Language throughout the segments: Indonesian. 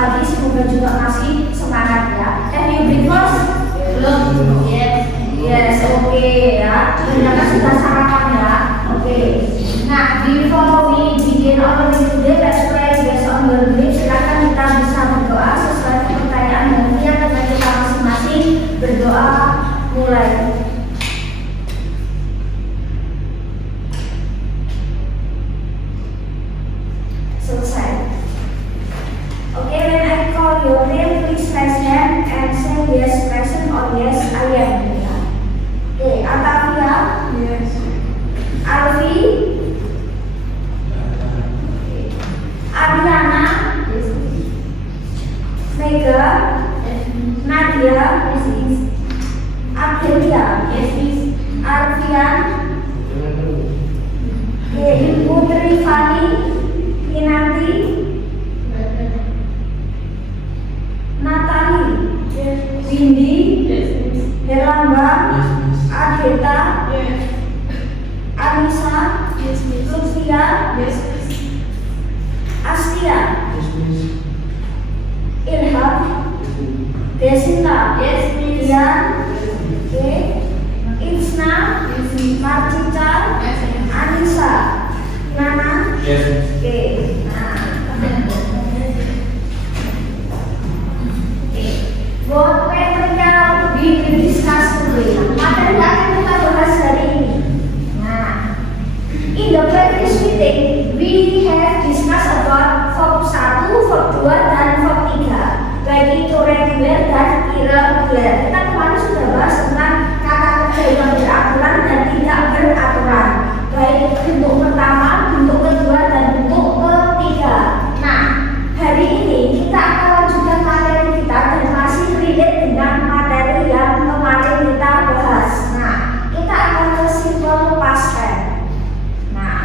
lagi, semoga juga masih semangat ya. Have you breakfast? Belum? Yes, oke ya. Ternyata sudah sarapan ya. Oke. Nah, before we begin our meeting today, let's pray based on your belief. Silakan kita bisa berdoa sesuai pertanyaan dan niat dengan kita masing-masing. Berdoa mulai. Selesai. Oke, when I call your name, please raise hand and say yes present or yes I am. Oke, Atavia. Yes. Alfi. Ariana. Yes. Mega. Yes. Nadia. Yes. Agelia. Yes. Arfian. Ibu Trifani. Kinanti. Natali. Yes. Windy. Yes. Herlamba. Yes. Adeta. Yes. Anissa. Yes. Lutfia. Yes. Astia. Yes. Ilham. Desinta. Yes. Dian. Okay. Itsna. Yes. Marcita. Yes. Anissa. Nana. Yes. Okay. What material we will discuss today? Materi akan kita bahas hari ini. Nah, in the previous meeting we have discussed about verb 1, verb 2 dan verb 3, baik itu reguler dan irregular. Kita kemarin sudah bahas tentang kata kerja yang beraturan dan tidak beraturan, baik bentuk pertama, bentuk kedua dan bentuk ketiga. Nah, hari ini kita akan lanjutkan materi kita dan masih relate dengan materi yang kemarin kita bahas. Nah, kita akan ke simple past tense. Nah,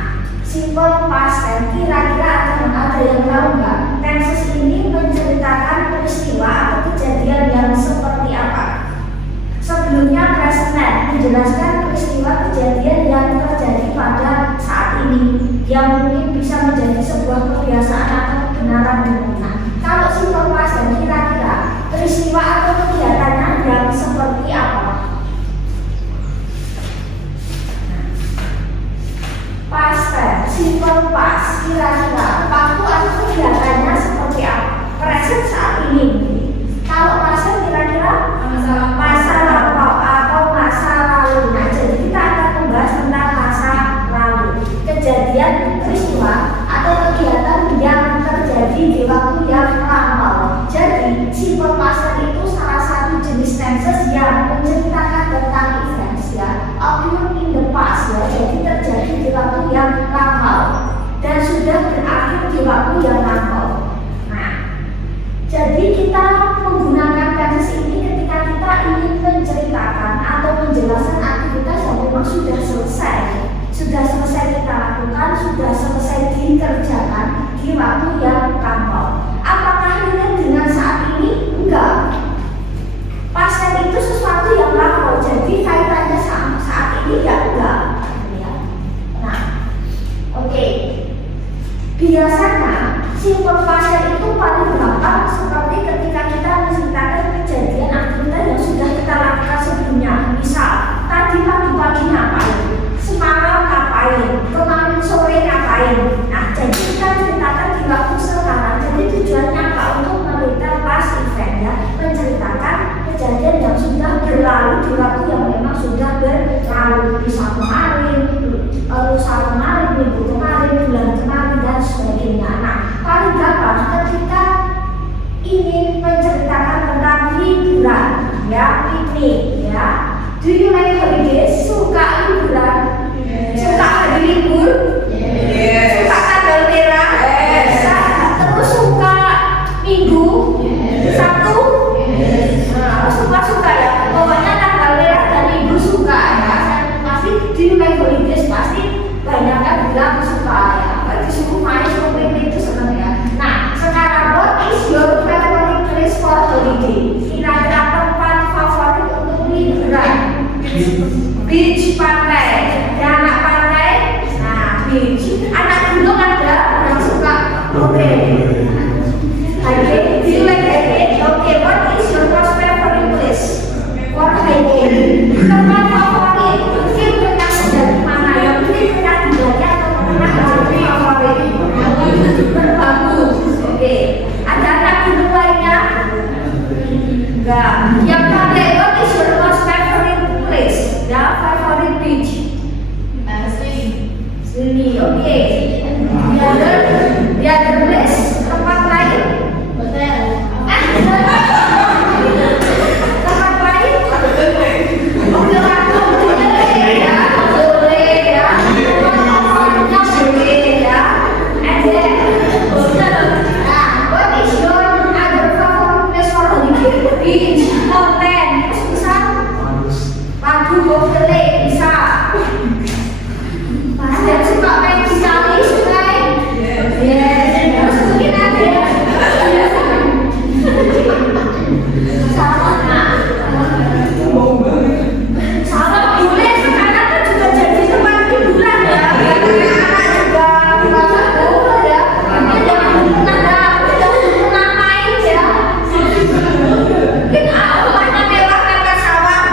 simple past tense kira-kira ada yang tahu nggak? Tenses ini menceritakan peristiwa atau kejadian yang seperti apa? Sebelumnya present tense menjelaskan peristiwa kejadian yang terjadi pada saat ini yang mungkin bisa menjadi sebuah kebiasaan atau kebenaran umum. Nah, kalau simple past tense kira-kira peristiwa atau kegiatannya yang seperti apa? Past tense, simple past, kira-kira waktu atau kegiatannya seperti apa? Present saat ini. Kalau past tense kira-kira masa lampau atau masa lalu. Nah, jadi kita akan membahas tentang masa lalu, kejadian, peristiwa atau kegiatan yang terjadi di waktu yang lampau. Jadi simple past tense itu salah satu jenis tenses yang menceritakan tentang events ya, occur in the past ya, jadi terjadi di waktu yang lampau dan sudah berakhir di waktu yang lampau. Nah, jadi kita menggunakan tenses ini ketika kita ingin menceritakan atau menjelaskan aktivitas yang memang sudah selesai kita lakukan, sudah selesai dikerjakan di waktu yang lampau. Apakah ini dengan saat ini? Enggak. Past tense itu sesuatu yang lampau, jadi kaitannya sama saat ini ya enggak. Nah, oke. Biasanya simple past tense itu paling gampang seperti ketika kita menceritakan kejadian aktivitas yang sudah kita lakukan sebelumnya. Misal, tadi pagi-pagi ngapain? Semalam ngapain? Kemarin sore ngapain? Nah, jadi kita ceritakan di waktu sekarang. Jadi tujuannya apa? Untuk memberikan past event ya, menceritakan kejadian yang sudah berlalu di waktu yang memang sudah berlalu. Bisa kemarin, lusa kemarin, minggu kemarin, bulan kemarin dan sebagainya. Nah, paling gampang ketika ingin menceritakan tentang liburan ya, piknik ya. Do you like holidays? Suka liburan? Suka hari libur? Suka tanggal merah? Terus suka minggu? Sabtu? Suka-suka ya. Pokoknya tanggal merah dan minggu suka ya. Pasti do you like holidays? Pasti banyak kan bilang suka ya. Disuruh main shopping itu seneng ya. Nah, sekarang what is your favorite place for holiday? Kira-kira tempat favorit untuk liburan? Beach, pantai. Ya, anak pantai. Nah, beach. Anak gunung ada yang suka. Oke. Oke. Enggak. Yang terakhir, what is your most favorite place? Ya, favorite beach. Sini, oke. The other place, tempat lain. Tempat lain. Oke, langsung boleh ya, boleh ya. Pokoknya boleh ya. And then, what is your other favorite place for holiday? Beach, mountain, terus bisa padu, boleh, bisa. Ada suka main di kali, sungai. Yes, terus mungkin ada. Sama, sama boleh sekarang kan juga jadi tempat hiburan ya. Anak-anak juga merasa boleh ya. Mungkin jangan pernah main ya. Mungkin rumahnya mewah mepet sawah.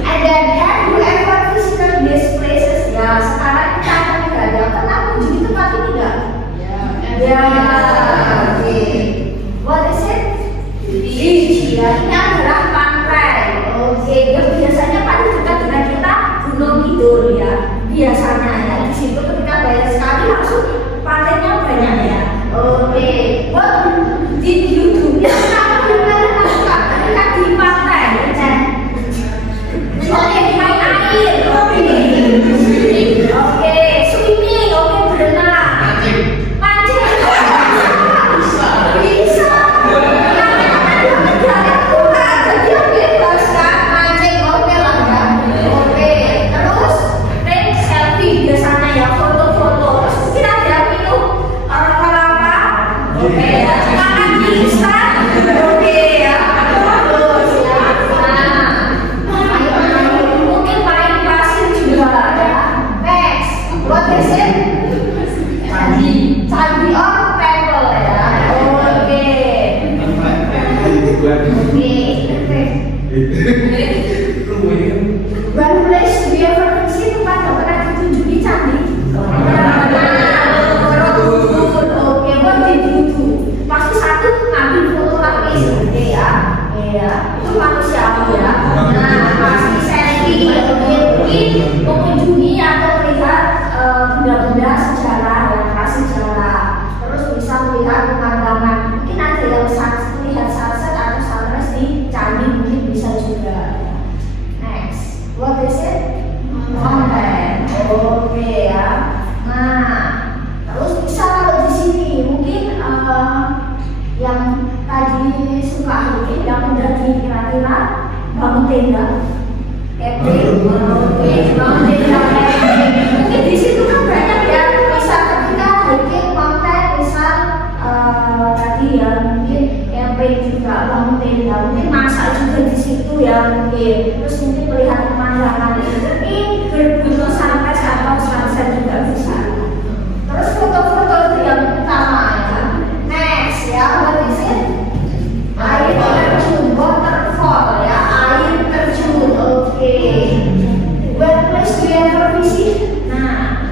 And then have you ever visited these places? Ya, sekarang kita akan ada. Pernah kunjungi tempat ini nggak? Ya, oke. What is it? Beach. Ya, ini adalah pantai. Oke, yang biasanya paling dekat dengan kita Gunung Kidul ya. Biasanya ya di situ ketika bayar sekali langsung pantainya banyak ya. Oke, what did you do? Ya, apa yang kalian lakukan ketika di pantai? Oke, main air. Oke, swimming. Oke, berenang. Mancing. Bisa. Jadi bebas kan mancing. Oke lah ya. Oke, terus take selfie biasanya ya, foto-foto. Terus mungkin ada minum kelapa. Oke ya, makan mie instan. Oke ya. Terus ya. Mungkin main pasir juga ya. Next, what is it? Candi or temple ya. Oke. One place to be ever visit, tempat yang pernah dikunjungi candi. Oke, what did you do? Pasti satu ngambil foto lapis, oke ya. Iya, itu manusiawi ya. Nah, pasti selfie, mungkin mengunjungi atau melihat benda-benda sejarah yang khas sejarah. Terus bisa melihat pemandangan. Mungkin ada yang melihat sunset atau sunrise di candi, mungkin bisa juga. Next, what is it? Mountain. Oke ya. Nah, terus bisa kalau di sini mungkin yang tadi suka hiking yang udah kira-kira bangun tenda. Camping. Oke, bangun tenda camping. Mungkin di situ kan banyak ya. Bisa ketika hiking mountain, misal tadi ya mungkin camping juga bangun tenda. Mungkin masak juga di situ ya mungkin. Terus mungkin melihat pemandangan. Mungkin berbunyi sunrise atau sunset juga bisa. Terus foto-foto itu yang utama ya. Next ya, what is it? Air terjun, waterfall ya, air terjun. Oke. Where place do you ever visit? Nah,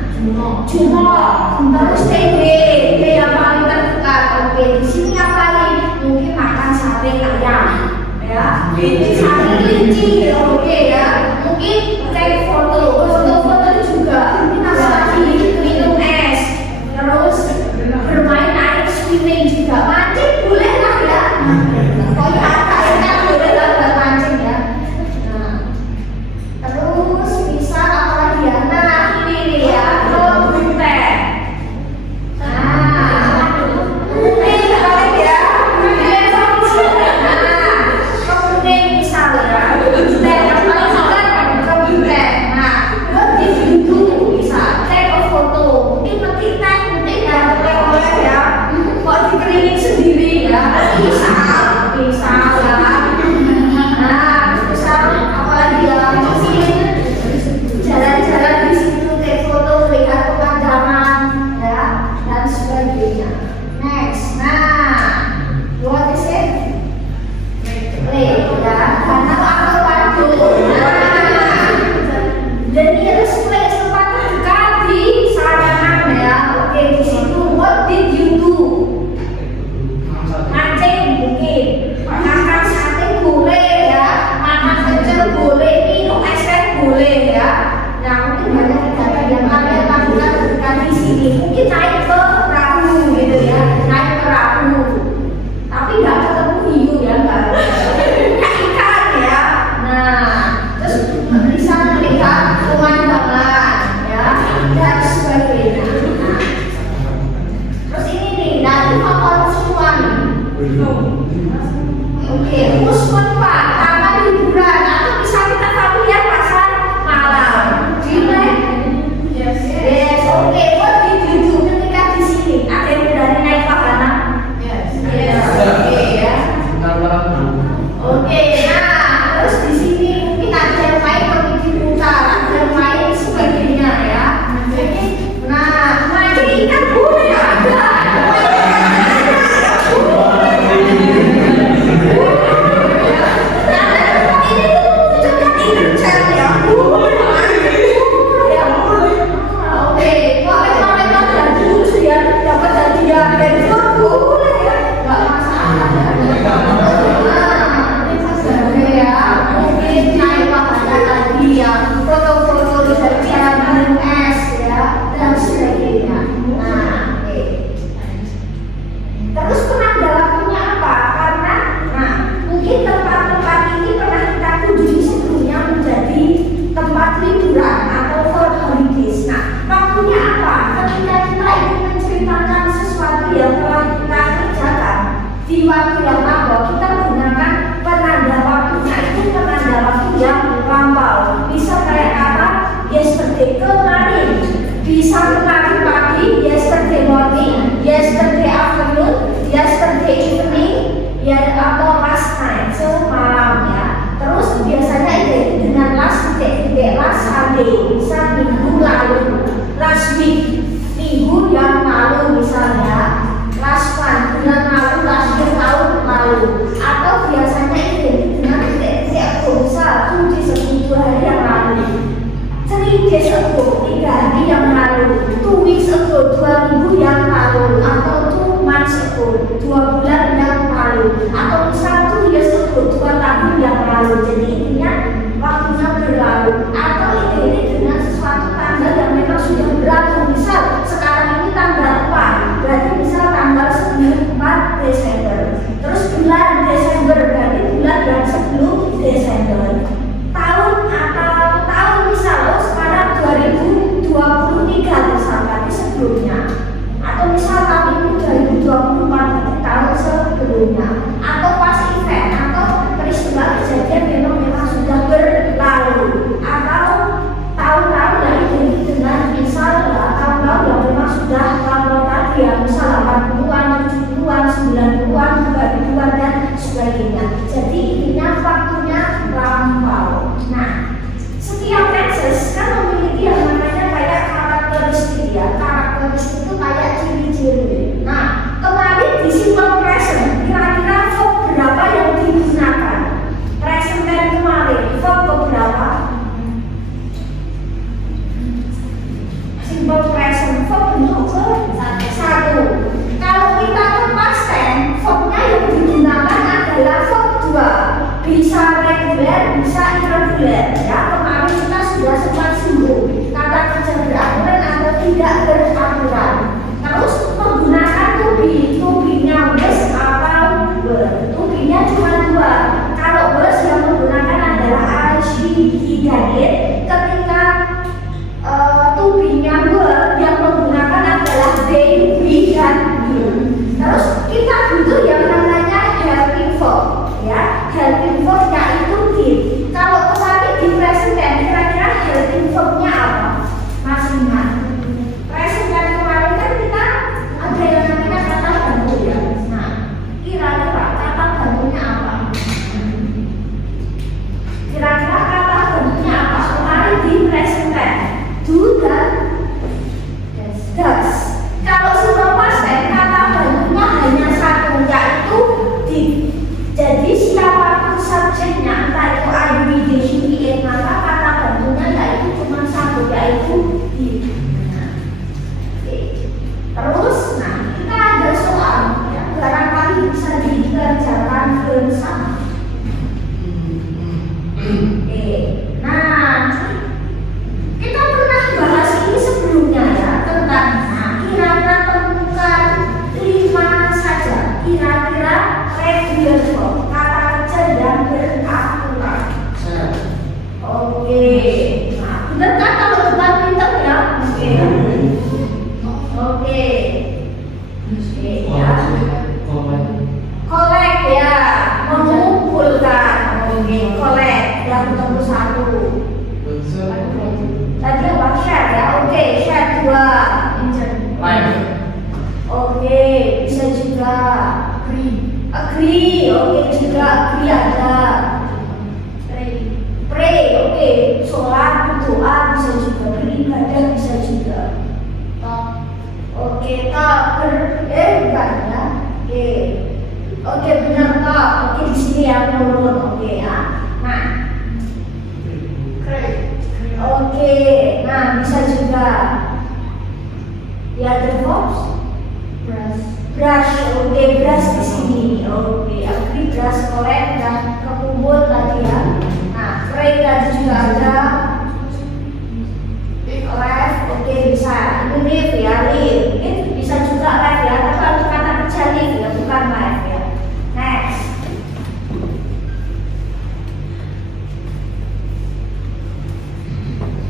Jumong. Terus TB yang paling terdekat. Oke, di sini ngapain? Mungkin makan sate ayam ya. Ini sate kelinci. Oke ya. Mungkin take foto juga. Kita lagi minum es. Terus bermain air swimming juga. Mancing boleh lah ya. Pokoknya airnya boleh lah buat mancing ya. Nah, terus bisa apa lagi ya? Nah, ini nih ya, komputer. Nah, ini kalian ya. Nah, komputer misalnya. Komputer yang paling suka komputer. Nah, buat di video bisa take a photo. Mungkin nanti tag, mungkin ya, oleh tahun ini 2024 berarti tahun sebelumnya, atau pas event atau peristiwa kejadian memang sudah berlalu, atau tahun-tahun yang identik dengan misal tahun-tahun yang memang sudah lalu tadi ya, misal 80-an, 70-an, 90-an, 2000-an dan sebagainya. Jadi intinya waktunya lampau. Nah, setiap tenses kan memiliki yang namanya kayak karakteristik ya. Karakteristik itu kayak ciri-ciri. Nah, kemarin di simple present kira-kira verb berapa yang digunakan? Present dan kemarin verb berapa? Simple present verb bentuk ke satu. Kalau kita ke past tense, verbnya yang digunakan adalah verb 2. Bisa reguler, bisa irregular. Ya, kemarin kita sudah sempat singgung kata kerja beraturan atau tidak beraturan. Terus menggunakan to be-nya was atau were. To be-nya cuma 2. Kalau was yang menggunakan adalah I, she, he, dan it. Ketika to be-nya were yang menggunakan adalah they, we, dan you. Terus kita butuh yang namanya helping verb. Ya, helping verb-nya itu did. Kalau kemarin di present tense kira-kira helping verb-nya apa? Masih ingat? Present tense kemarin kan kita ada yang namanya kata bantu ya. Nah, kira-kira kata bantunya apa? Kira-kira kata bantunya apa? Kemarin di present tense do dan does. Kalau simple past tense kata bantunya hanya satu, yaitu did. Jadi siapapun subjeknya, entah itu I, we, they, she, it, maka kata bantunya yaitu cuma satu, yaitu did. Nah, terus, nah kita ada soal ya, barangkali bisa dikerjakan bersama. Nah, kita pernah bahas ini sebelumnya ya, tentang kira-kira temukan 5 saja kira-kira regular verb, kata kerja yang beraturan. Oke. Nah, benar kan kalau depan pinter ya? Oke. Oke. Ya. Collect ya, mengumpulkan. Oke, collect yang ketemu satu. Tadi apa? Share ya. Oke, share 2. Oke, bisa juga agree, oke juga agree ada. Pray, oke, sholat berdoa bisa juga, beribadah bisa juga. Oke, bukan ya. Oke, benar tak? Oke, di sini yang turun, oke ya. Nah, oke, nah bisa juga. Ya, the verbs brush, oke, brush di sini, oke, agree, brush, collect, dan kekumpul tadi ya. Nah, pray tadi juga ada, left, oke, bisa, ini live ya, live bisa juga live ya, tapi kalau kata kerja live ya, bukan live ya. Next,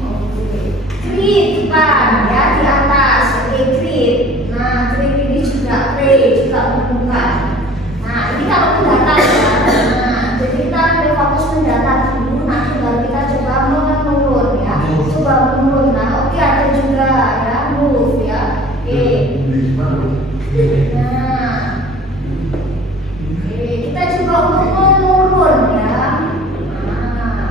oke, greet depan ya, di atas, oke, greet. Nah, greet ini juga pray, juga membuka. Nah, ini kalau mendata ya. Nah, jadi kita ambil fokus mendata dulu. Nanti baru kita coba menurun ya. Coba menurun. Nah, oke, ada juga ya, move ya. Oke. Nah, oke, kita coba untuk menurun ya. Nah,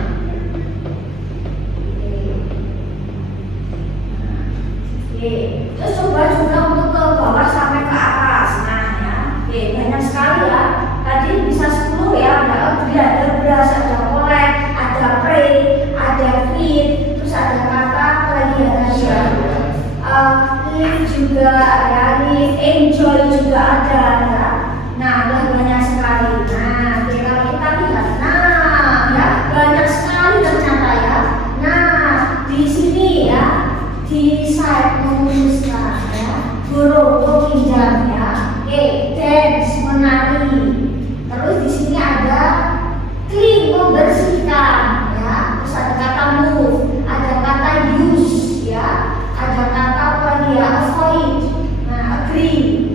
oke. Terus coba juga untuk ke bawah sampai ke atas. Nah ya, oke, banyak sekali ya. Tadi bisa 10 ya. Ada brush, ada collect, ada pray, ada feed, terus ada kata apa lagi ya tadi ya. Live juga ada, live, enjoy juga ada ya. Nah, ada banyak sekali. Nah, oke, kalau kita lihat, nah ya banyak sekali ternyata ya. Nah, di sini ya, di side menuliskan ya, guru pinjam ya, dance menari. Terus di sini ada clean membersihkan ya, terus ada kata move, ada kata use ya, ada kata apa lagi ya, avoid, nah agree,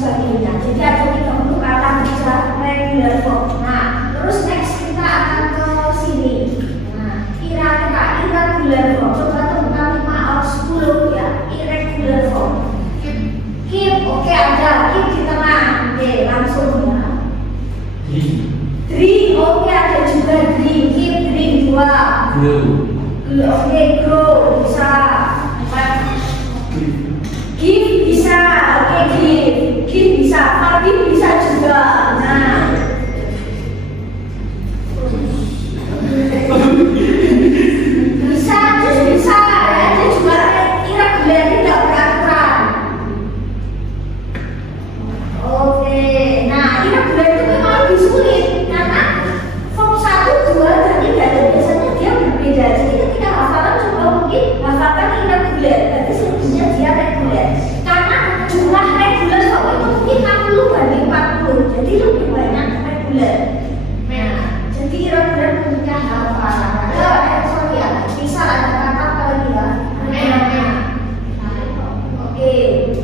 sebagainya. Jadi ada 30 kata kerja regular verb. Nah, terus next kita akan ke sini. Nah, kira-kira irregular verb. Coba temukan 5 atau 10 ya. Irregular verb. Keep, oke ada keep di tengah. Oke, langsung ya. Drink, oke ada juga drink. Keep, drink 2. Grow. Oke, grow bisa. Give bisa, oke give bisa, forgive bisa juga. Nah, bisa, terus bisa ya, dia juga irregular, tidak beraturan. Oke, nah irregular itu memang lebih sulit karena form 1, 2, dan 3 itu biasanya dia berbeda. Jadi ketika hafalan coba mungkin hafalkan irregular, berarti sebetulnya dia reguler. Karena jumlah reguler itu mungkin 60 banding 40, jadi lebih banyak reguler. Nah, jadi irregular ketika hafalan. Sorry ya, bisa ada kata apa lagi ya? Oke,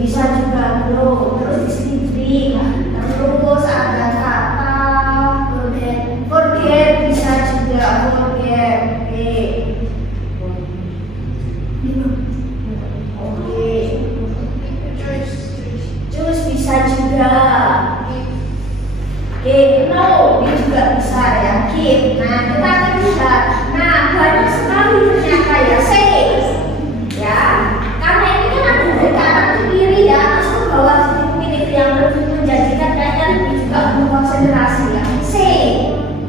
bisa juga grow, terus di sini drink, terus ada kata forget bisa juga forget. Oke, choose bisa juga. Oke, no dia juga bisa ya. Keep. Nah, kita akan lihat. Nah, banyak sekali ternyata ya. Say ya, karena ini kan ada dari kanan ke kiri ya, terus ke bawah titik-titik yang lebih menjadikan kayaknya lebih juga berkonsentrasi ya. Say,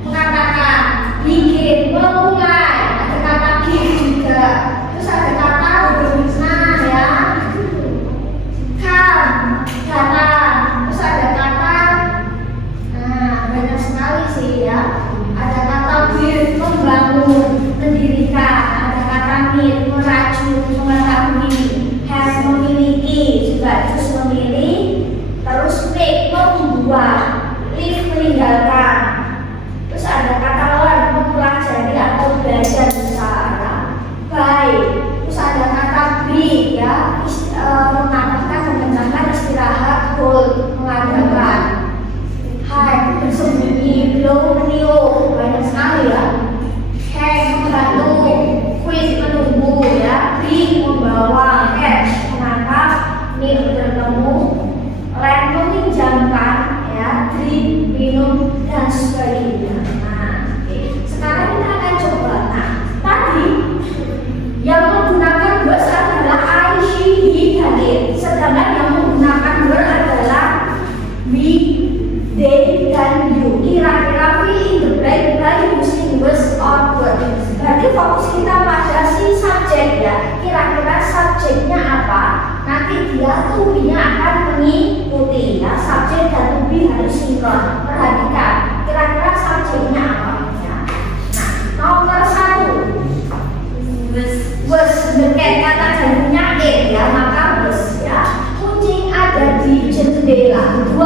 mengatakan, bikin, memulai, ada kata give juga, terus ada kata nah ya, come, datang, terus ada kata, nah banyak sekali sih ya, ada kata build, membangun, mendirikan, ada kata meet, meracun, mengetahui, have, memiliki, juga terus memilih, terus make, membuat, live, meninggalkan, terus ada kata learn, mempelajari atau belajar bisa ya, buy, terus ada kata break ya, menambahkan, mengencangkan, istirahat, hold, mengadakan, hide, bersembunyi, blow, meniup, banyak sekali ya, hang, membantu, quit, menunggu ya, bring, membawa, catch, menangkap, meet, bertemu, lend, meminjamkan ya, drink, minum, dan sebagainya. Nah, oke. Sekarang kita akan coba. Nah, tadi yang menggunakan was adalah I, she, he, dan it. Sedangkan yang menggunakan were adalah we, they, dan you. Kira-kira fill in the blank by using was or were. Berarti fokus kita pada si subjek ya. Kira-kira subjeknya apa? Nanti dia to-be-nya akan mengikuti ya. Subjek dan to-be harus sinkron. Perhatikan, kira-kira subjeknya apa ya? Nah, nomor 1 was, dekat kata gantinya it ya, maka was ya. Kucing ada di jendela. 2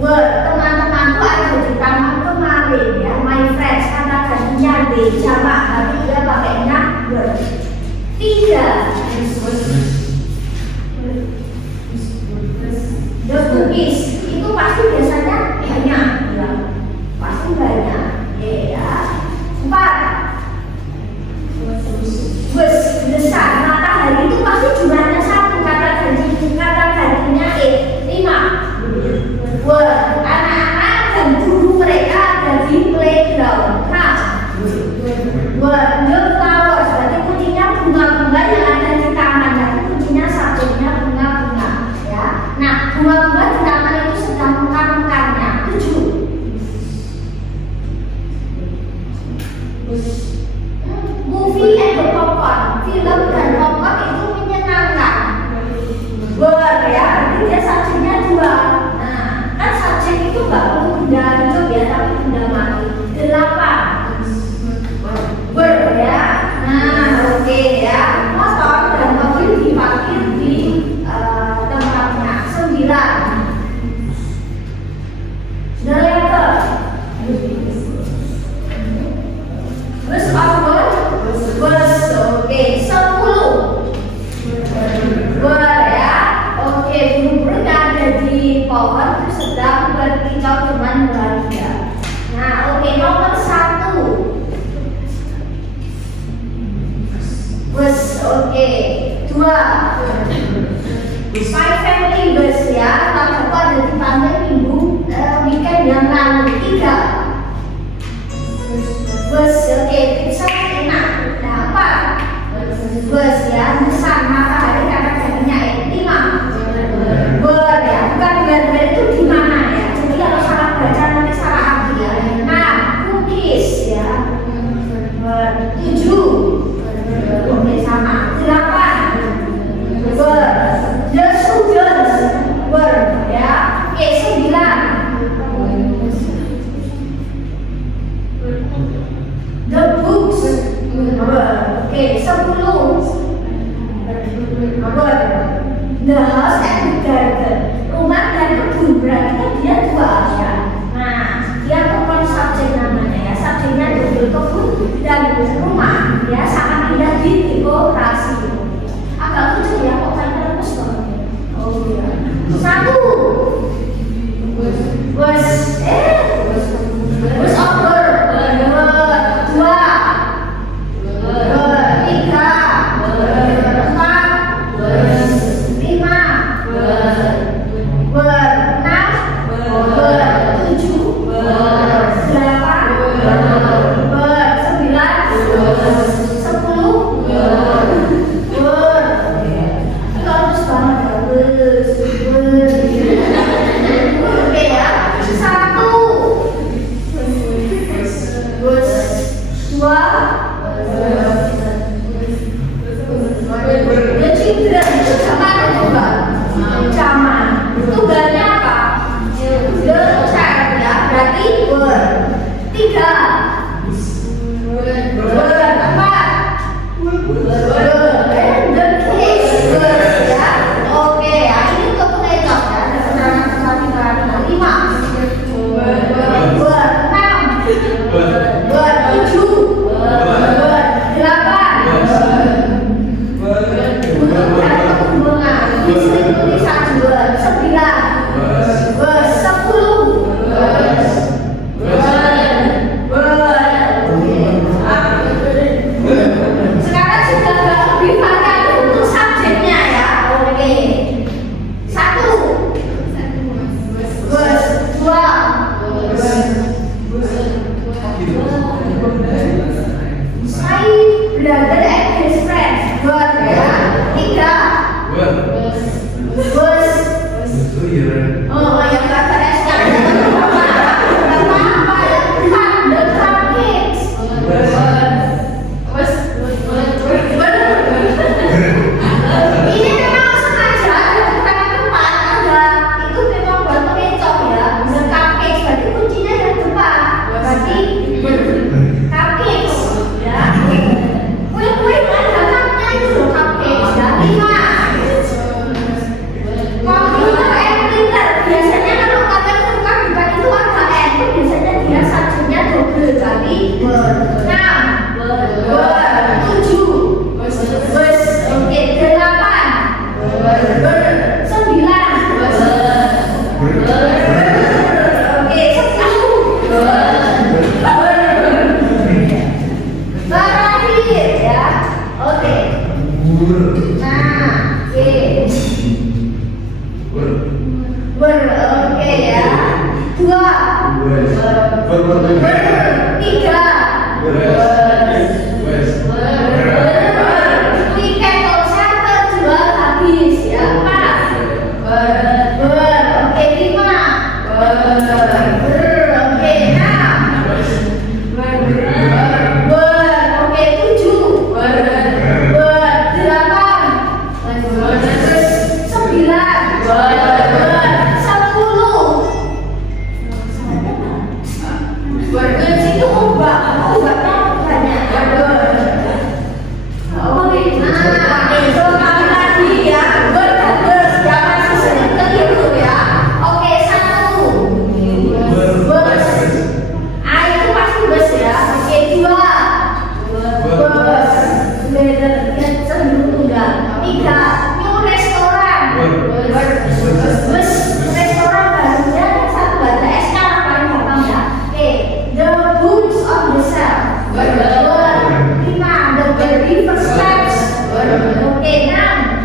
were, teman-temanku ada di taman kemarin ya. My friends, kata gantinya they, jamak, tapi dia pakainya were. 3 the cookies itu pasti biasanya banyak ya, pasti banyak ya. 4 was, besar, matahari itu pasti jumlahnya 1, kata gantinya it. 5 were, anak-anak dan guru mereka ada di playground. 6 were, the flowers, berarti kuncinya bunga-bunga yang ada di taman, berarti kuncinya subjeknya bunga-bunga ya. Nah, bunga-bunga di taman itu sedang mekar-mekar Dua. My family bus ya, aku ada dipanggil minggu weekend yang lalu. Tiga. Bus, oke, pizza enak. Nah, apa? Bus ya, besar matahari karena jadinya lima. Ber ya, bukan ber itu di mana ya? Jadi kalau salah baca nanti salah arti ya. Nah, cookies ya. Tujuh. Oke, sama. Delapan. Ber. The students. Ber ya. Oke, sembilan. The books. Oke, 10. The house and the garden. Rumah dan kebun, berarti kan dia dua ya. Nah, dia bukan subjek namanya ya. Subjeknya double kebun dan rumah ya, sangat indah di dekorasi. Agak lucu ya, kok kayak terus banget. Oh iya. Satu. Was over. Dua. Tiga. Empat. Lima. Enam. Tujuh. Delapan. Sembilan. 10. Terus banget ya. Oke ya. Satu. Dua. The children itu zaman juga. Zaman. Tugasnya apa? The child ya. Berarti ber. Tiga. Berempat. The kids. Ya. Oke ya. Ini untuk penecok ya. Ada keterangan sekali. Lima. Enam. Tujuh. Delapan. Sembilan. 10. Sekarang sudah lebih banyak untuk subjeknya ya. Oke. Satu. Dua. My brother and his friends. Buat ya. Tiga. Bus. Oh, yang kata SK. Apa ya? The cupcakes. Ini memang sengaja ada keterangan tempat, ada itu memang buat pengecoh ya. The cupcakes berarti kuncinya dari depan. Berarti cupcakes ya. Kue-kue kan datangnya itu loh cupcakes ya. Lima. Komputer and printer. Biasanya kalau kalian suka bukan itu ada N itu biasanya dia subjeknya double kali. Enam. Tujuh. Oke, 8. 9. Oke, 10. Terakhir ya. Oke. Nah, oke ya. 2. 3. Weekend konser terjual habis ya. 4. Oke, 5. Oke, 6. Oke, 7. 8. 9. 10. Itu obatnya banyak. Oke, nah, sekali lagi ya. Jangan sering keliru ya. Oke, 1. Bus. A itu pasti bus ya. Oke, 2. Bus. Cenderung tunggal. 3. New restoran. Bus. Restoran barunya yang satu baca SK paling gampang ya. Oke, the books on the shelf. 5. The very first steps. Oke, 6.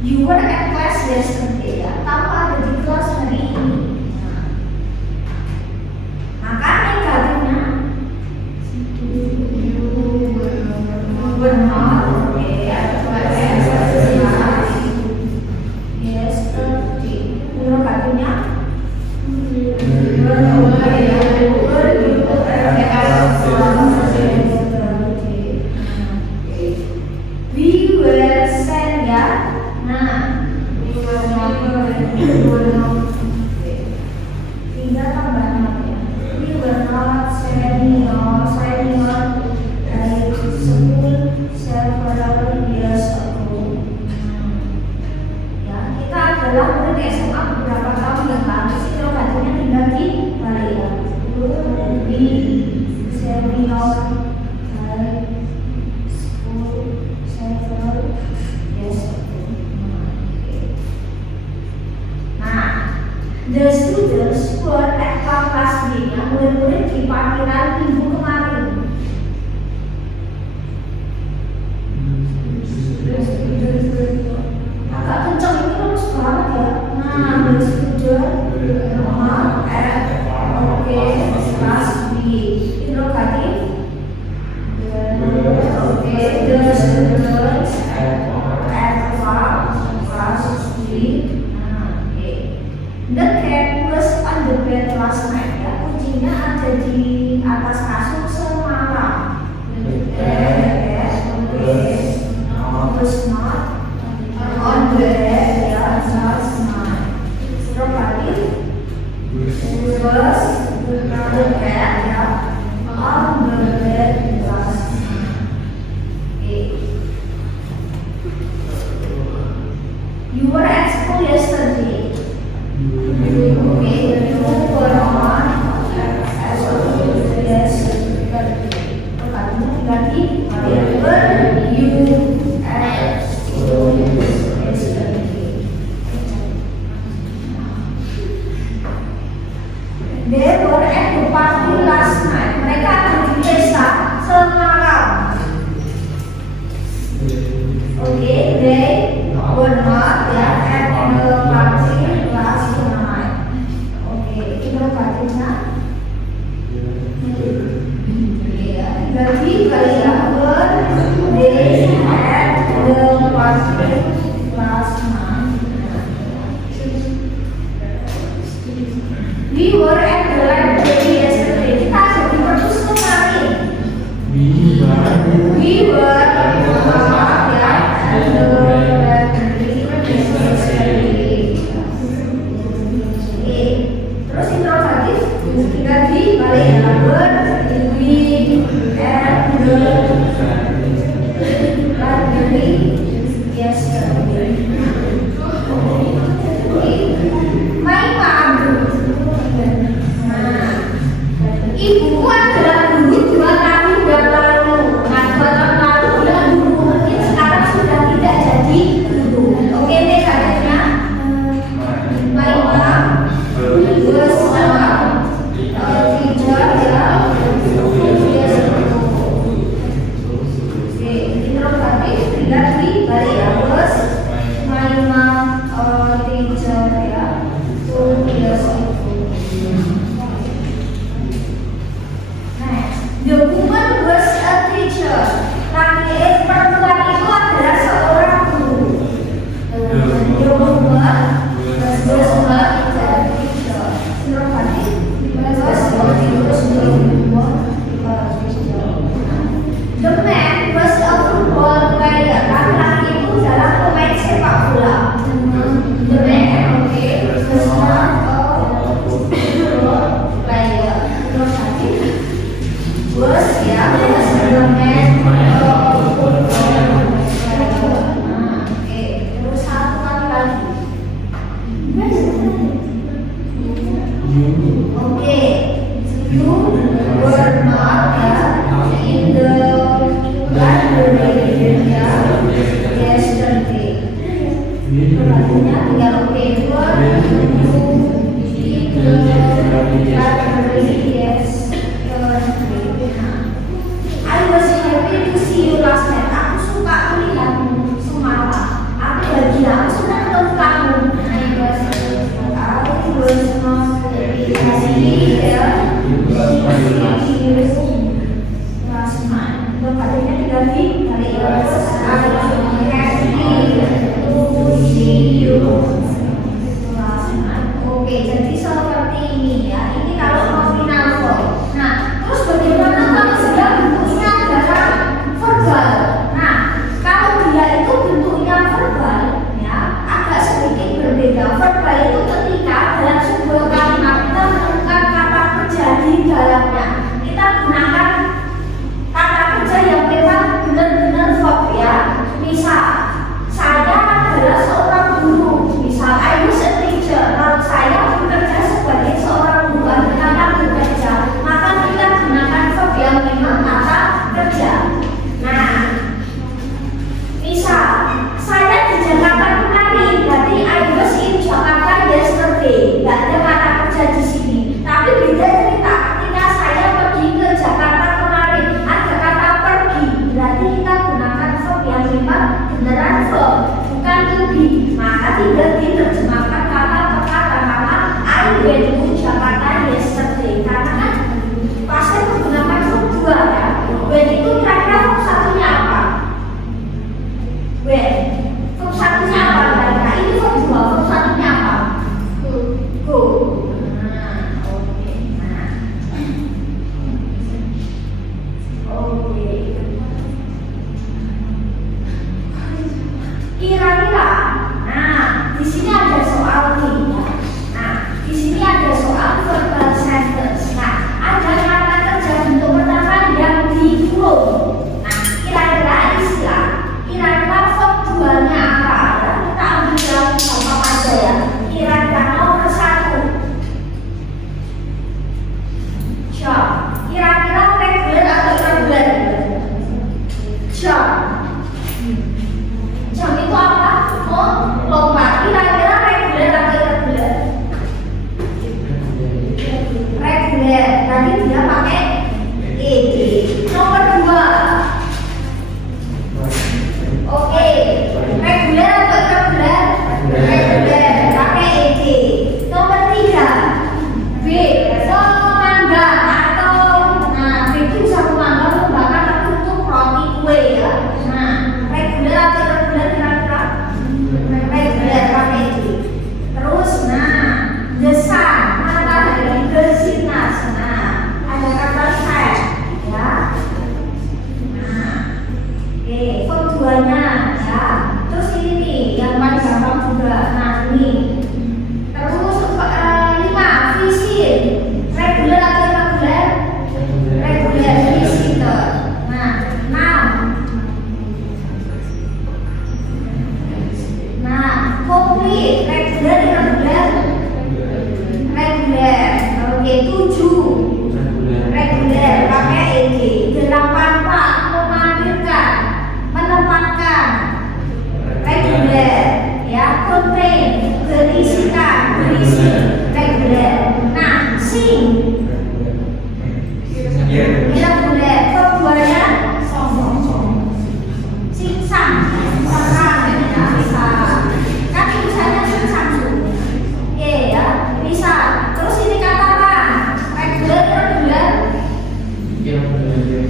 You were at class yesterday ya. Kamu ada di kelas hari ini. Maka negatifnya benar. Oke, yesterday. Negatifnya we were sent ya. Nah, tinggal tambahnya ya. We were not senior dari school several years ago. Ya, kita adalah murid SMA beberapa tahun yang lalu. Interogasinya tinggal dibalik ya. We senior dari school several years ago. The students were at class D, yang murid-murid di parkiran minggu kemarin. Agak kencang ini lurus banget ya. Nah, the student at class B. Interrogatif. The students at class B. The cat was on the bed last night ya. Kucingnya ada di atas kasur semalam. The cat was not on the bed ya last night. Interrogatif. Was the cat ya on the bed last night. You were at school yesterday. They were at the party last night. Mereka ada di pesta semalam. Oke, they were not ya at the party last night. Oke, kita bacanya. Ya, berarti kalian were they at the party last night. We were at the library yesterday. Kita ada di perpus kemarin. We were at the library yesterday. Terus interrogatif kita dibalik ya. Were we at the library yesterday? My mother. Ibuku adalah guru 2 tahun yang lalu. Nah, 2 tahun lalu dia guru, mungkin sekarang sudah tidak jadi guru. Oke, negatifnya my mom was a teacher ya. Oke, interrogatif tidak dibalik ya. Was my mom a teacher ya. 2 years ago. The woman was a teacher. Perempuan itu adalah seorang guru. The woman was a teacher. Interrogatif was the man was a football player. Laki-laki itu adalah pemain sepak bola. The man, was not a football player. Interrogatif was ya, was the man terus satu kali lagi. You were not in the library yesterday. Artinya tinggal were you in the library yesterday? I was happy to see you last night. Aku suka melihatmu semalam. Aku bahagia B, maka tinggal diterjemahkan kata per kata. Karena I went to Jakarta yesterday, karena kan pasien menggunakan verb 2 ya. When itu kira-kira verb satunya apa? When. Verb satunya apa? Nah, ini verb 2, verb satunya apa? Go. Kira-kira, nah di sini ada soal nih. Nah di sini ada soal verbal sentence. Nah ada kata kerja bentuk pertama yang dikurung. Nah kira-kira istilah, kira-kira verb 2-nya apa? Ya, kita ambil yang gampang aja ya. Kira-kira nomor 1 job. Kira-kira regular atau irregular? Job. Jam itu apa? Oh, lomba. Kira-kira reguler atau irregular? Reguler. Tadi dia pakai ed. Nomor 2. Oke. Reguler atau irregular? Reguler. Pakai ed. Nomor 3. B. Memanggang atau nah, B itu bisa memanggang, membakar atau untuk roti kue ya. Nah, reguler atau irregular kira-kira? Reguler pakai D. Terus nah, the sun, matahari bersinar. Nah, ada kata set ya. Nah, oke, verb 2-nya ya. Terus ini nih yang paling gampang juga. Nah, ini. Terus 5, visit. Reguler atau irregular? Reguler, visitor. Nah, 6. Nah, complete, regular, irregular? Regular. Oke, 7. Regular, pakai ed. 8, Pak, memamerkan, menempatkan. Regular, ya, contain, berisikan, berisi. Regular. Nah, sing. Irregular, verb 2-nya? Singsang, serang ya, bisa. Kan misalnya singsang. Oke ya, bisa. Terus ini kata run, regular, irregular?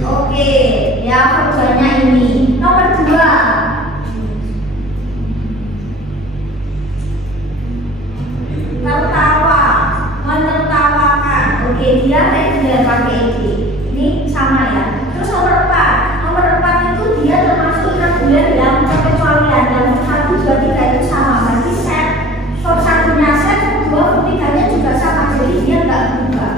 Oke, ya verb 2-nya ini. Nomor 2. Tertawa, menertawakan. Oke, dia regular pakai ed. Ini sama ya. Terus nomor 4. Nomor 4 itu dia termasuk irregular yang kekecualian. Dan 1, 2, 3 itu sama. Berarti set. Verb 1-nya set, verb 2, verb 3-nya juga sama. Jadi dia nggak berubah.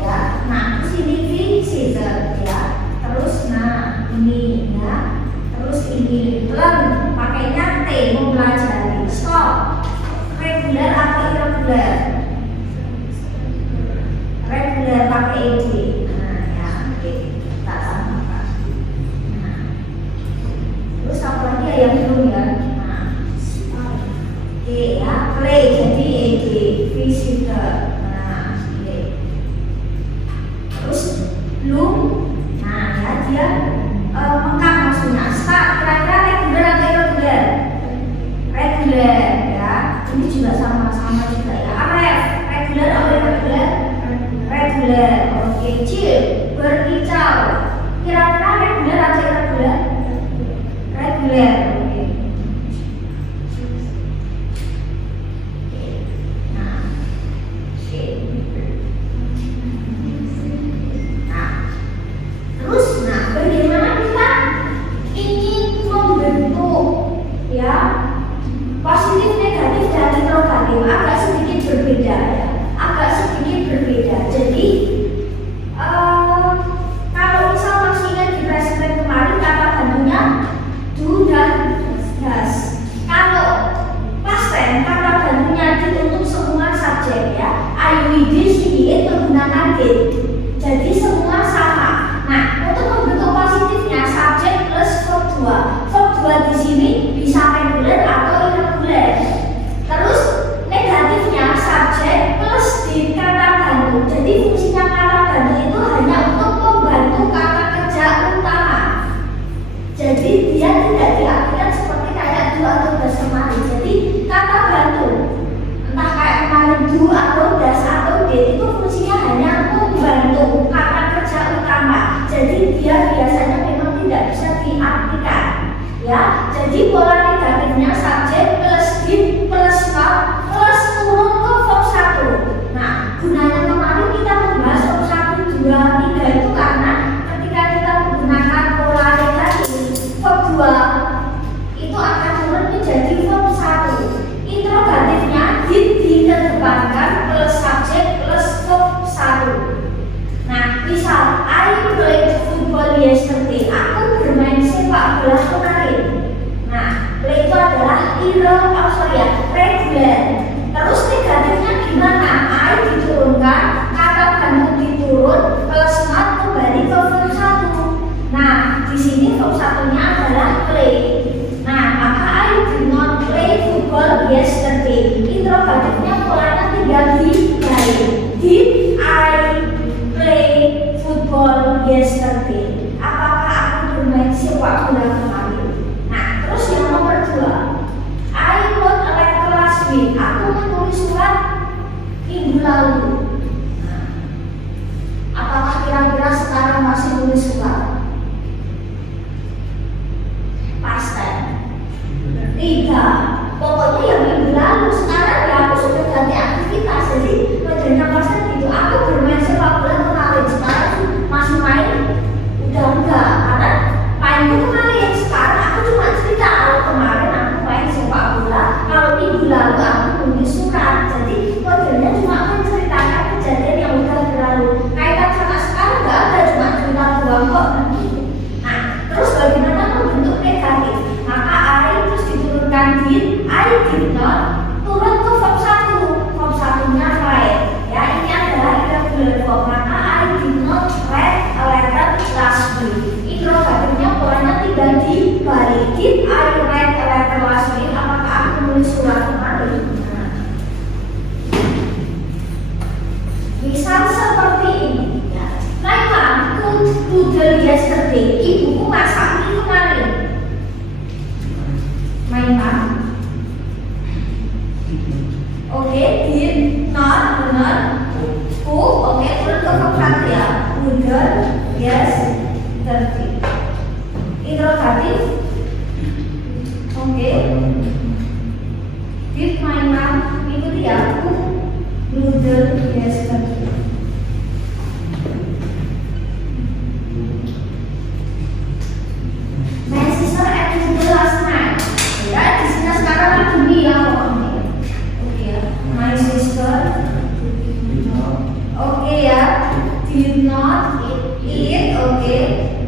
Ya. Nah, terus ini visitor ya. Terus nah ini ya. Terus ini learn, pakainya T, mempelajari. Stop. Regular atau irregular? Regular pakai ed. Nah ya, oke, kita tambahkan. Nah, terus apa lagi ya yang belum ya? Nah, oke ya, play jadi ed, visitor. Nah, oke. Terus belum, nah ya dia mengkang maksudnya. Start, kira-kira regular atau irregular? Regular ya, ini juga sama-sama juga ya. Arrive, regular atau irregular? Regular. Oke, chill, berkicau. Kira-kira regular atau irregular? Regular. Oke. Nah, oke. Nah, terus, nah, bagaimana kita ingin membentuk ya positif, negatif, dan interrogatif? Agak sedikit berbeda ya. Agak sedikit berbeda. Jadi kalau misal masih ingat di presenter kemarin kata gantinya do dan does. Kalau past tense kata gantinya ditutup semua subjek ya. I, we, they, she, it menggunakan did. Jadi semua sama. Nah, untuk membentuk positifnya subjek plus verb 2. Verb 2 di sini bisa regular atau irregular. Terus negatifnya subjek plus did kata bantu. Jadi fungsinya kata bantu itu hanya untuk membantu kata kerja utama. Jadi dia tidak diartikan seperti kayak do atau does kemarin. Jadi do atau does atau did itu fungsinya hanya membantu kata kerja utama. Jadi dia biasanya memang tidak bisa diartikan. Ya, jadi pola negatifnya subjek plus did plus not plus turun ke verb 1. Nah, gunanya kemarin kita membahas verb 1, 2, 3 itu karena ketika kita menggunakan pola negatif, verb 2 itu akan turun menjadi verb 1. Interrogatifnya did dikedepankan plus subjek plus verb 1. Nah, misal I played football yesterday. Aku bermain sepak bola kemarin. Nah, play itu adalah regular. Terus negatifnya gimana? I diturunkan, kata bantu diturun, plus not kembali ke verb 1. Nah, di sini verb 1-nya adalah play. Nah, maka I did not play football yesterday. Interrogatifnya polanya tinggal dibalik. Did I play football yesterday? Apakah aku bermain sepak bola kemarin? Nah, terus yang nomor 2, I wrote a letter last week. Aku menulis surat minggu lalu. Nah, apakah kira-kira sekarang masih menulis surat? Past tense. Tidak. Pokoknya yang minggu lalu. Sekarang ya aku sudah ganti aktivitas. Jadi modelnya past tense gitu. Aku bermain sepak bola kemarin. Sekarang masih main? Udah enggak. Karena main itu kemarin. Sekarang aku cuma cerita kalau kemarin aku main sepak bola. Kalau minggu lalu aku menulis surat. Jadi modelnya cuma menceritakan kejadian yang udah berlalu. Kaitan sama sekarang enggak ada, cuma cerita doang kok. Nah, terus bagaimana membentuk negatif? Maka I terus diturunkan did, I did not, turun ke verb 1. Verb 1-nya read. Ya, ini adalah irregular verb. Maka I did not read a letter last week. Interrogatifnya polanya tinggal dibalik. Did I read a letter last week? Apakah aku menulis surat kemarin? Nah, misal seperti ini. Ya. My mom cooked noodle yesterday. Ibuku masak mie kemarin. My mom. Oke, did not, benar. Cook, oke, turun ke verb 1 ya. Noodle, yes, dirty. Interrogatif. Oke. Did my mom, ikuti ya. Cook noodle yesterday. My sister ate noodle last night. Ya, di sini sekarang lagi mie ya pokoknya. Oke ya. My sister. Oke ya. Did not eat. Oke.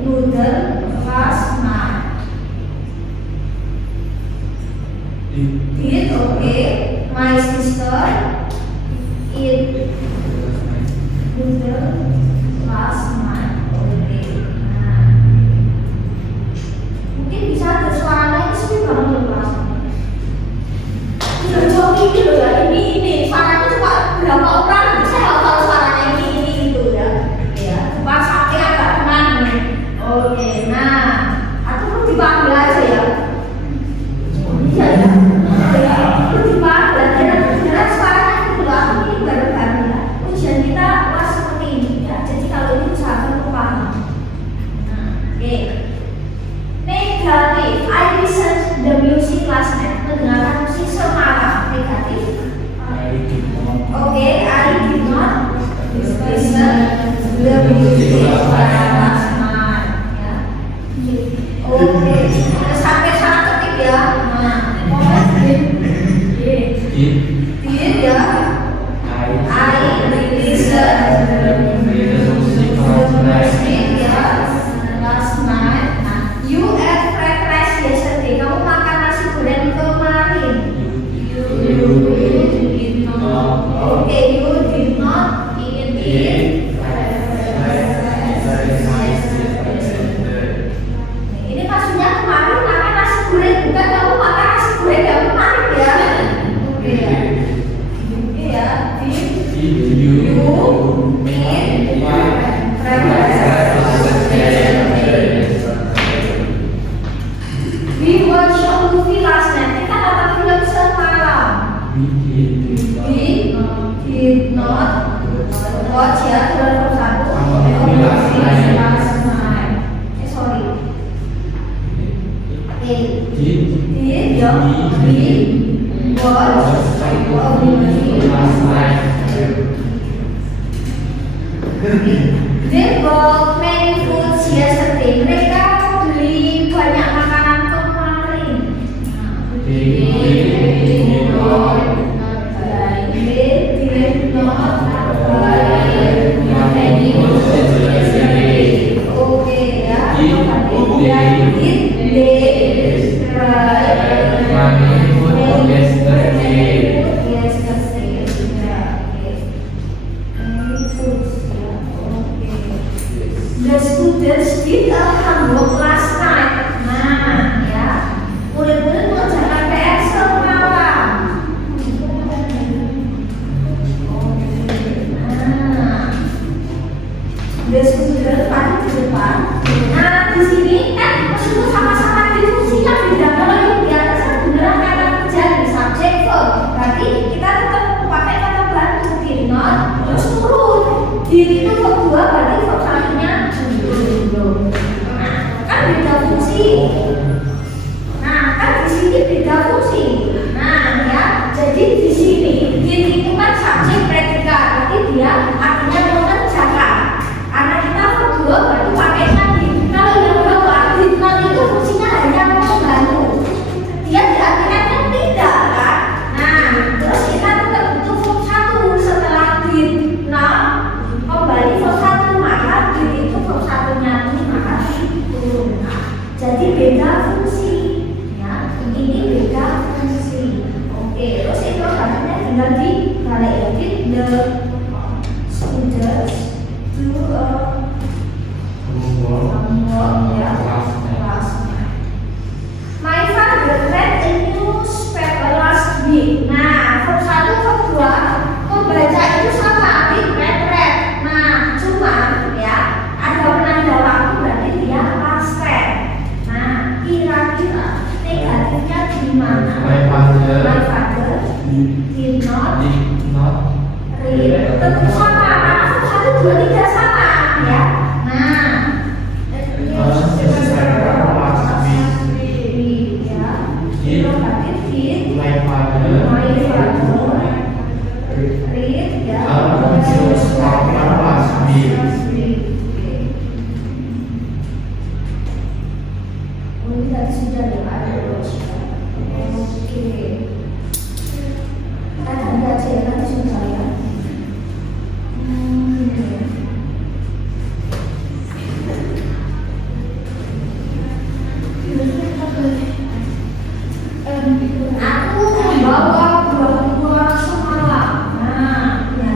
Noodle last night. Did. Oke. My sister eat noodle last night. Oke. Nah, mungkin bisa ada suara lain sih banget kelas. Udah jauh ini loh ya, ini suaranya cuma berapa orang? Saya hafal suaranya ini gitu ya. Ya, cuma sampai agak tenang. Oke, nah, aku perlu dipanggil aja ya. Iya ya. Ya, perlu dipanggil. Dan suaranya itu loh, aku ini baru-baru ya. Ujian kita kelas seperti ini ya. Jadi kalau ini usahakan untuk paham. Nah, oke. Negatif, I listened the music last night. Mendengarkan musik semalam. Negatif. Oke, I did not listen the music last night. Ya. Oke, sampai sana ketik ya. Nah, did ya. I listened the music ya last night. You ate fried rice yesterday. Kamu makan nasi goreng kemarin. You did not. Oke, you did not eat fried rice yesterday. Ini maksudnya kemarin makan nasi goreng, bukan kamu makan nasi goreng yang kemarin ya. Oke. last night. Sorry. Did your was last night. They bought many foods yesterday. Mereka beli banyak makanan kemarin. They not many foods yesterday. Okay ya. The students did a homework last night. Nah, ya, murid-murid mengerjakan PR semalam. Nah, the student tadi di depan. Nah, di sini kan meskipun sama-sama di fungsinya beda. Kalau yang di atas kan beneran kata kerja di subjek verb. Berarti kita tetap pakai kata bantu did not terus turun. Did itu verb 2 berarti verb satunya. Nah, kan beda fungsi. Nah, kan di sini beda fungsi. Nah, ya, jadi di sini did itu kan subjek predikat, berarti dia artinya mengerjakan. Karena kita verb 2 berarti pakainya did. Kalau yang kedua did not itu fungsinya hanya membantu. Dia diartikan kan tidak kan? Nah, terus kita tetap butuh verb 1 setelah did not kembali verb 1 maka did itu verb satunya maka diturunkan. Jadi beda fungsi ya, ini beda fungsi. Oke, terus itu artinya tinggal dibalik lagi. The students do a homework ya last night. My father read a newspaper last week. Nah, verb 1 verb 2 membaca itu sama read. Nah, cuma ya ada penanda waktu berarti dia past tense. Nah, kira-kira negatifnya di mana? My father did not read. Tentu sama, karena verb 1, 2, 3 sama ya. Nah, aku membawa buah-buah semalam. Nah, ini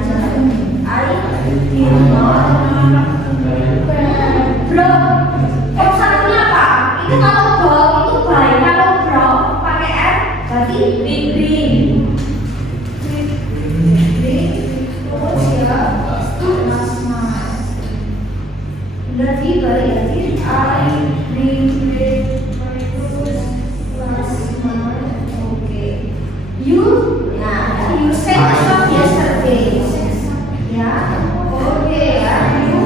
aja. Belum. Verb satunya apa? Itu kalau bom itu baik, kalau brom pakai f berarti bring. Terus ya, last night. Berarti balik lagi. I bring You said stop yesterday. Ya, oke ya. You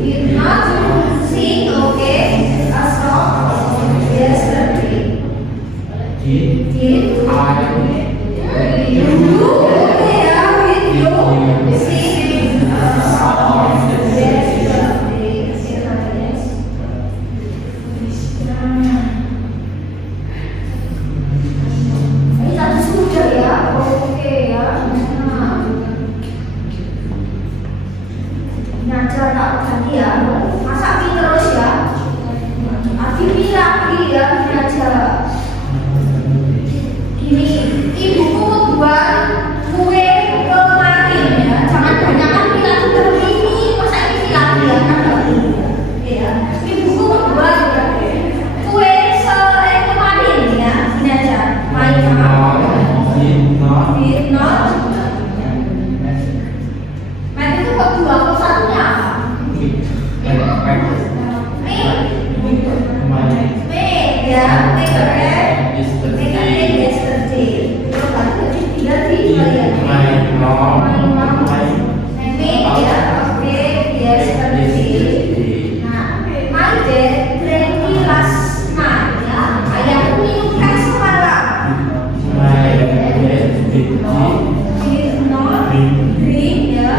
did not sing, oke, a song yesterday. Did you? Oke ya, did you sing a song yesterday? Ini tadi sudah ya. Ngajar tak ganti ya, masa pi terus ya. Adi lagi ya ngajar. Ini ibuku membuat Green ya.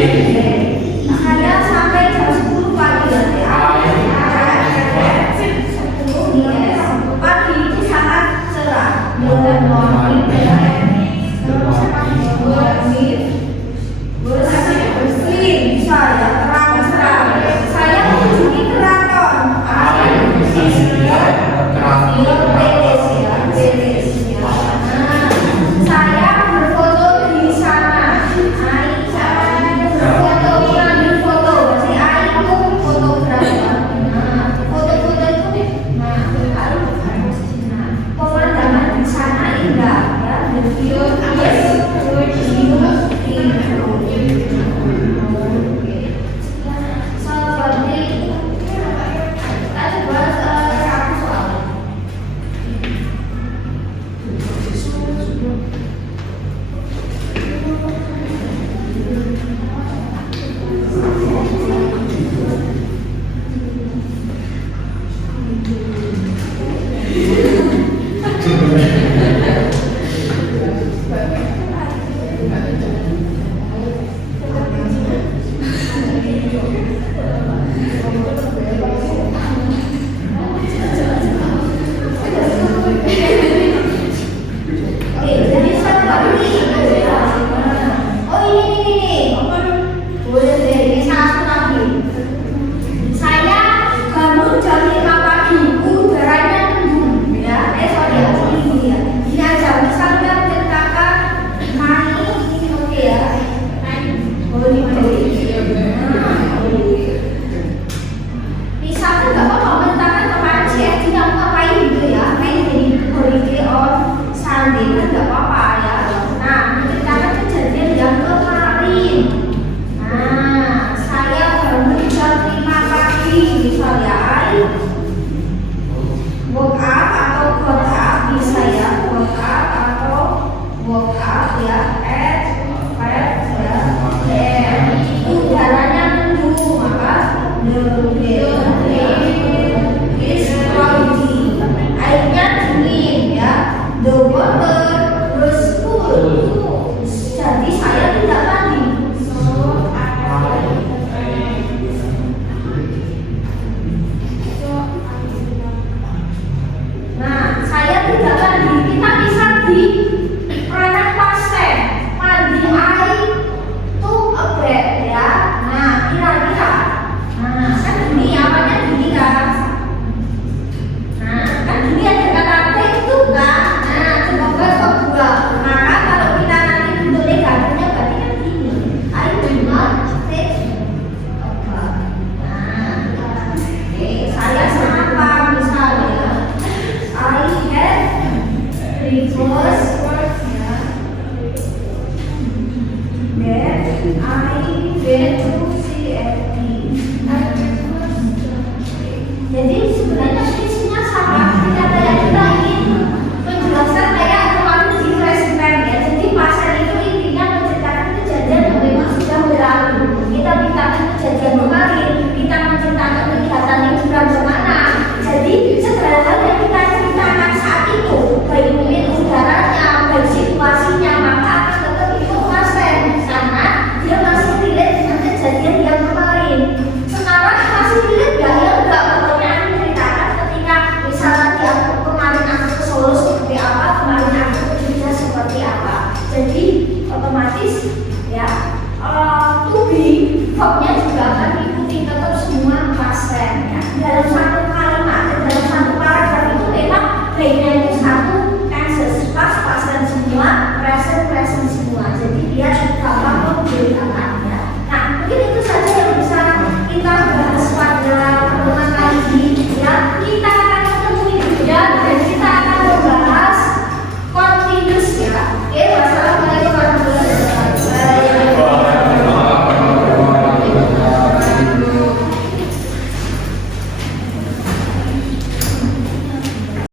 Saya sampai jam 10 pagi nanti. 10 pagi itu sangat cerah. Bulan morning bersih, saya terang-terang. Saya mengunjungi keraton. Beres ya. Saya berfoto di sana. Ngambil foto. Si itu fotografer. Foto-foto itu, pemandangan di sana indah ya. Then I went to